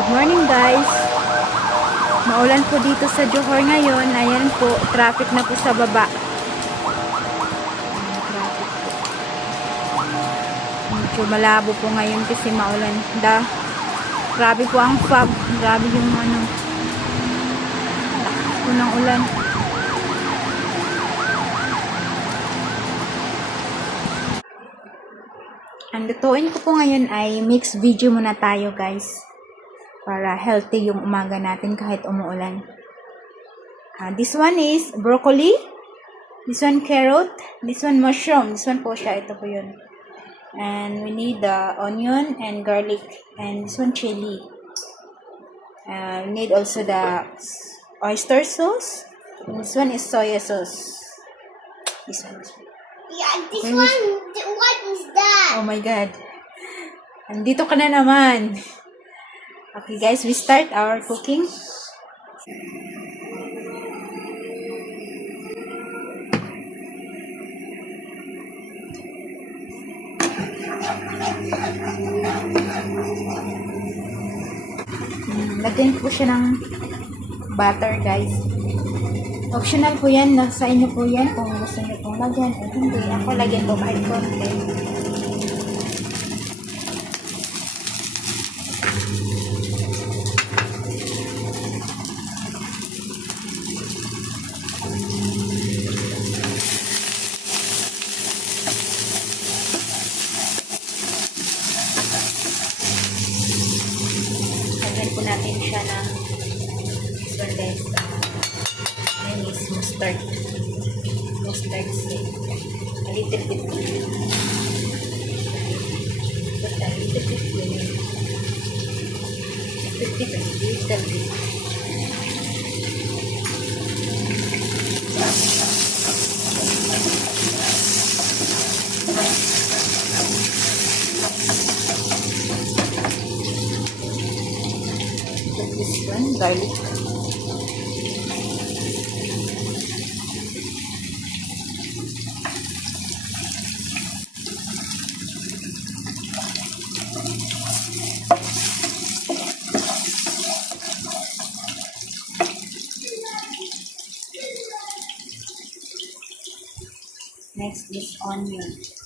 Good morning guys. Maulan po dito sa Johor ngayon. Ayan po, traffic na po sa baba. Traffic po. Medyo malabo po ngayon kasi maulan. Grabe po ang fog. Grabe yung lakas po ng ulan. Ang lutuin ko po ngayon ay mixed video muna tayo guys. Para healthy yung umaga natin kahit umuulan. This one is broccoli. This one carrot. This one mushroom. This one po siya. Ito po yun. And we need the onion and garlic. And this one chili. We need also the oyster sauce. And this one is soy sauce. This one. Yeah, this one, what is that? Oh my God. Andito ka na naman. Okay guys, we start our cooking. Lagyan po siya ng butter guys. Optional po yan, nasa inyo po yan kung gusto nyo pong lagyan o hindi. Ako lagyan po kahit konti. Lagyan po natin siya ng guys. Ayan is mustard. Mustard seed. A little bit. But a little bit yun. A little bit. This one, garlic. Next is onion.